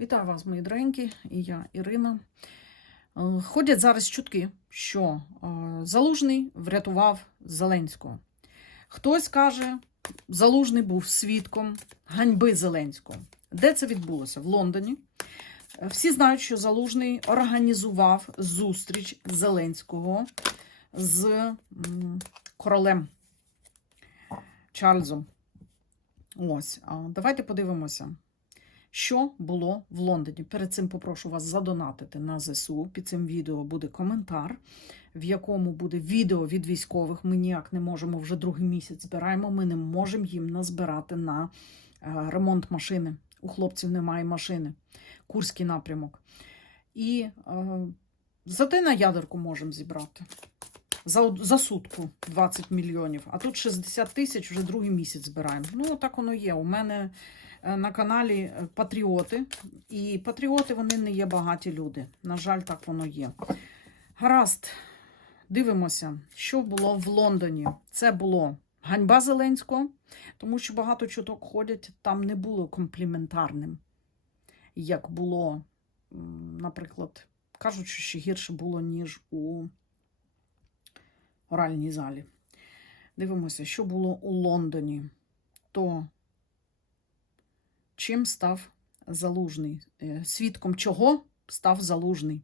Вітаю вас, мої доренькі, і я Ірина. Е, Ходять зараз чутки, що е, Залужний врятував Зеленського. Хтось каже, Залужний був свідком ганьби Зеленського. Де це відбулося? В Лондоні. Е, Всі знають, що Залужний організував зустріч Зеленського з королем Чарльзом. Ось, давайте подивимося. Що було в Лондоні? Перед цим попрошу вас задонатити на ЗСУ. Під цим відео буде коментар, в якому буде відео від військових. Ми ніяк не можемо вже другий місяць збираємо. Ми не можемо їм назбирати на е, ремонт машини. У хлопців немає машини. Курський напрямок. І е, зате на ядерку можемо зібрати. За, за сутку 20 мільйонів, а тут 60 тисяч вже другий місяць збираємо. Ну, так воно є. У мене на каналі е, Патріоти. І патріоти вони не є багаті люди. На жаль, так воно є. Гаразд, дивимося, що було в Лондоні. Це було ганьба Зеленського, тому що багато чуток ходять, там не було компліментарним, як було, наприклад, кажуть, що ще гірше було, ніж у оральній залі. Дивимося, що було у Лондоні. То чим став залужний? Е, Свідком чого став залужний?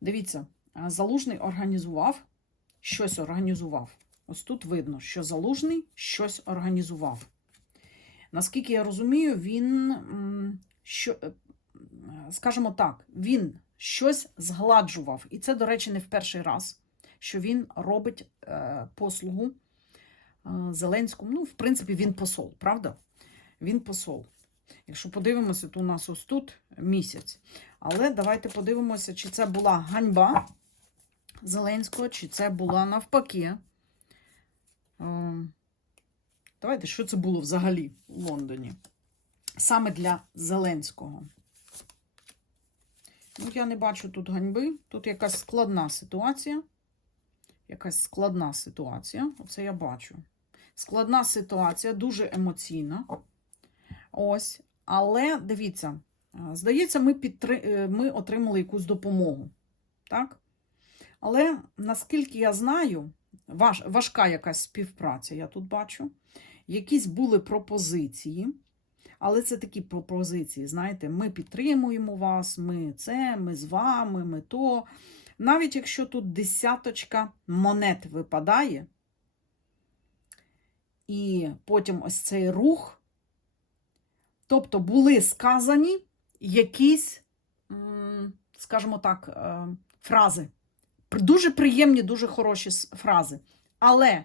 Дивіться, залужний організував, щось організував. Ось тут видно, що залужний щось організував. Наскільки я розумію, він, що, е, скажімо так, він щось згладжував. І це, до речі, не в перший раз, що він робить е, послугу е, Зеленському. Ну, в принципі, він посол, правда? Він посол. Якщо подивимося, то у нас ось тут місяць. Але давайте подивимося, чи це була ганьба Зеленського, чи це була навпаки. Е, Давайте, що це було взагалі у Лондоні? Саме для Зеленського. Ну, я не бачу тут ганьби. Тут якась складна ситуація. Якась складна ситуація. Оце я бачу. Складна ситуація, дуже емоційна. Ось. Але дивіться, здається, ми, підтри... е, ми отримали якусь допомогу. Так? Але наскільки я знаю, важ... важка якась співпраця, я тут бачу. Якісь були пропозиції, але це такі пропозиції, знаєте, ми підтримуємо вас, ми це, ми з вами, ми то. Навіть якщо тут десяточка монет випадає, і потім ось цей рух, тобто були сказані якісь, скажімо так, е, фрази. Дуже приємні, дуже хороші фрази. Але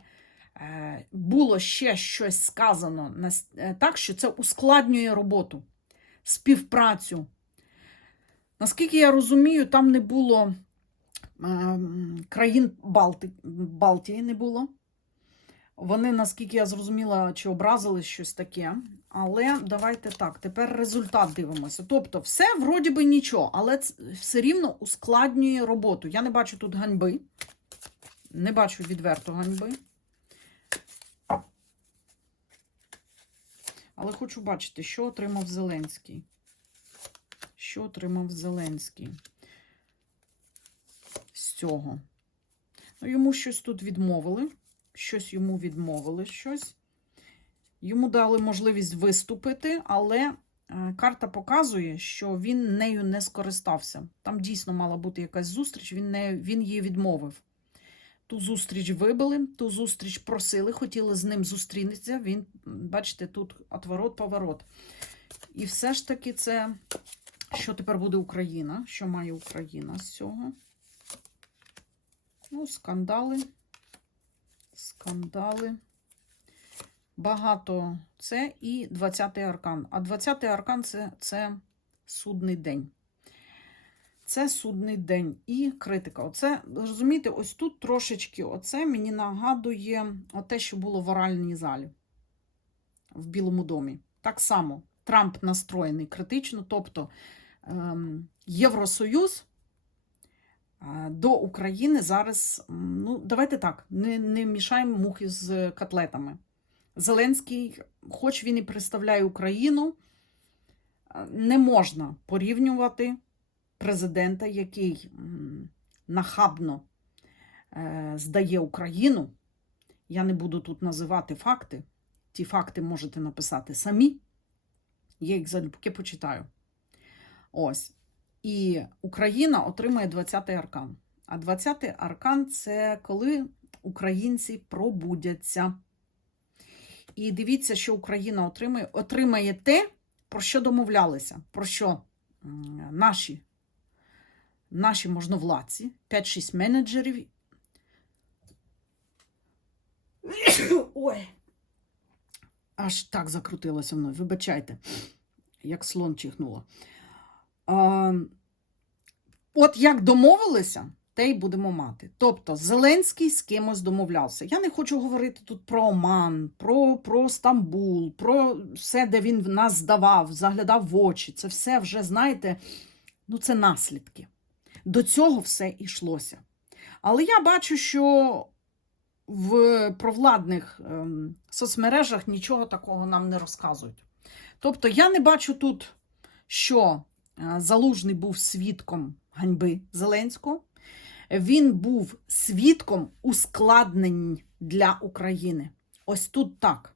було ще щось сказано е, так, що це ускладнює роботу, співпрацю. Наскільки я розумію, там не було ем, країн Балти... Балтії не було. Вони, наскільки я зрозуміла, чи образили щось таке. Але давайте так, тепер результат дивимося. Тобто, все вроді би нічого, але все рівно ускладнює роботу. Я не бачу тут ганьби. Не бачу відверто ганьби. Але хочу бачити, що отримав Зеленський. Що отримав Зеленський з цього? Ну, йому щось тут відмовили. Щось йому відмовили, щось. Йому дали можливість виступити, але е, карта показує, що він нею не скористався. Там дійсно мала бути якась зустріч, він, не, він її відмовив. Ту зустріч вибили, ту зустріч просили, хотіли з ним зустрітися. Він, бачите, тут отворот, поворот. І все ж таки, це що тепер буде Україна? Що має Україна з цього? Ну, скандали. Скандали. Багато це і 20-й аркан. А 20-й аркан це, це судний день. Це судний день і критика. Оце, розумієте, ось тут трошечки оце мені нагадує те, що було в оральній залі в Білому домі. Так само Трамп настроєний критично, тобто ем, Євросоюз Е, До України зараз, ну, давайте так, не, не мішаємо мухи з котлетами. Зеленський, хоч він і представляє Україну, е, не можна порівнювати президента, який нахабно е, здає Україну. Я не буду тут називати факти. Ті факти можете написати самі. Я їх залюбки почитаю. Ось. І Україна отримає 20-й аркан. А 20-й аркан це коли українці пробудяться. І дивіться, що Україна отримає, отримає те, про що домовлялися, про що наші, наші можновладці, 5-6 менеджерів. Ой. Аж так закрутилося мною. Вибачайте, як слон чихнуло. А, от як домовилися, те й будемо мати. Тобто Зеленський з кимось домовлявся. Я не хочу говорити тут про Оман, про, про Стамбул, про все, де він нас здавав, заглядав в очі. Це все вже, знаєте, ну це наслідки. До цього все йшлося. Але я бачу, що в провладних ем, соцмережах нічого такого нам не розказують. Тобто я не бачу тут, що е, Залужний був свідком ганьби Зеленського. Він був свідком ускладнень для України. Ось тут так.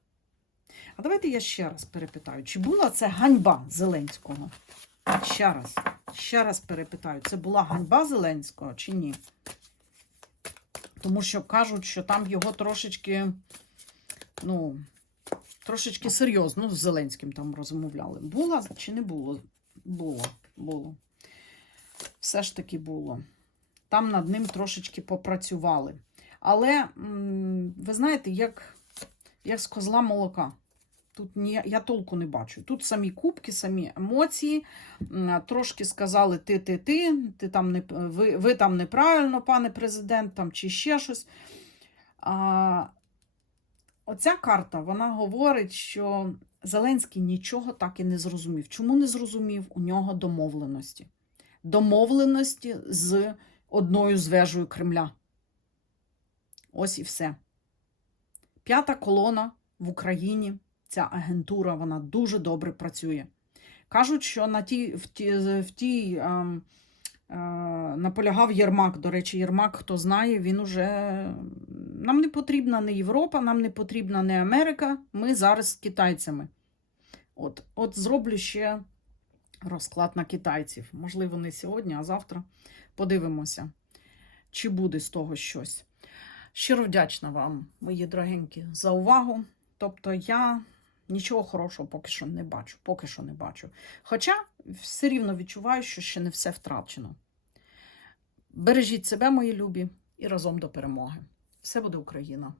А давайте я ще раз перепитаю, чи була це ганьба Зеленського? Ще раз, ще раз перепитаю, це була ганьба Зеленського чи ні? Тому що кажуть, що там його трошечки, ну, трошечки серйозно з Зеленським там розмовляли. Було чи не було? Було, було. Все ж таки було. Там над ним трошечки попрацювали. Але, ви знаєте, як, як з козла молока. Тут ні, я толку не бачу. Тут самі кубки, самі емоції. Трошки сказали ти, ти, ти, ти там не, ви, ви там неправильно, пане президент, там, чи ще щось. А, оця карта вона говорить, що Зеленський нічого так і не зрозумів. Чому не зрозумів? У нього домовленості. Домовленості з одною з вежею Кремля. Ось і все. П'ята колона в Україні, ця агентура, вона дуже добре працює. Кажуть, що на тій, в тій, в тій ем, е, наполягав Єрмак. До речі, Єрмак, хто знає, він уже нам не потрібна не Європа, нам не потрібна не Америка. Ми зараз з китайцями. От, от зроблю ще розклад на китайців. Можливо, не сьогодні, а завтра. Подивимося, чи буде з того щось. Щиро вдячна вам, мої дорогенькі, за увагу. Тобто я нічого хорошого поки що не бачу. Поки що не бачу. Хоча все рівно відчуваю, що ще не все втрачено. Бережіть себе, мої любі, і разом до перемоги. Все буде Україна!